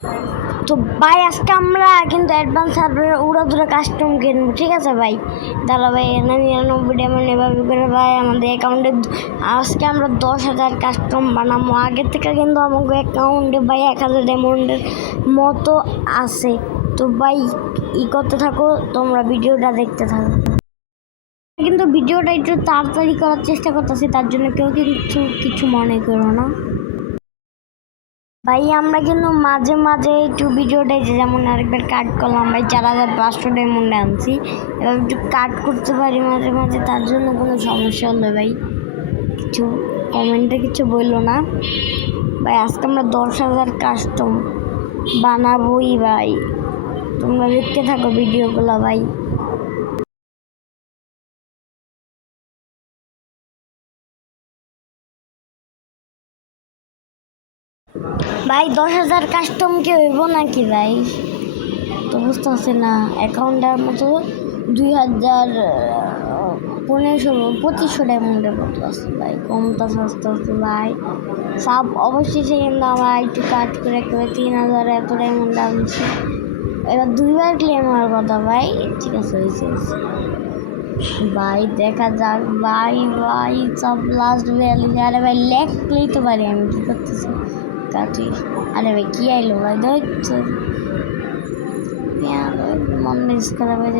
তো ভাই আজকে আমরা কিন্তু অ্যাডভান্স সার্ভারের উড়াধুরা কাস্টম কিনবো, ঠিক আছে ভাই? দাদা ভাই 99 ডায়মন্ড এভাবে করে ভাই আমাদের অ্যাকাউন্টে আজকে আমরা 10,000 কাস্টম বানাবো। আগের থেকে কিন্তু আমাকে অ্যাকাউন্টে ভাই 1,000 ডায়মন্ডের মতো আছে। তো ভাই করতে থাকো, তোমরা ভিডিওটা দেখতে থাকো। কিন্তু ভিডিওটা একটু তাড়াতাড়ি করার চেষ্টা করতেছি, তার জন্য কেউ কিছু মনে করো না ভাই। আমরা কিন্তু মাঝে মাঝে একটু ভিডিওটা যেমন আরেকবার কাট করলাম ভাই, 4,500 ডায়মন্ডে আনছি, এবার একটু কাট করতে পারি মাঝে মাঝে, তার জন্য কোনো সমস্যা হলে ভাই কিছু কমেন্টে কিছু বললো না ভাই। আজকে আমরা 10,000 কাস্টম বানাবোই ভাই, তোমরা দেখতে থাকো ভিডিওগুলো ভাই। ভাই 10,000 কাস্টম কি হইব নাকি ভাই? তো বুঝতে পারছি না, অ্যাকাউন্টের মতো 2,1500-2500 ডায়মন্ডের মতো আছে ভাই, কমতা সস্তা আছে ভাই। সব অবশেষে কিন্তু আমরা একটু কাট করে একেবারে 3,000 এত ডায়মন্ড আনছি। এবার 2বার ক্লেম হওয়ার কথা ভাই, ঠিক আছে হয়েছে ভাই, দেখা যাক ভাই। ভাই সব লাস্ট ভ্যালি, আরে ভাই লেখলেই তো পারি আমি, কী করতেছি কাটি। আরে ভাই কী আইলো ভাই, ধর মন খারাপ হয়ে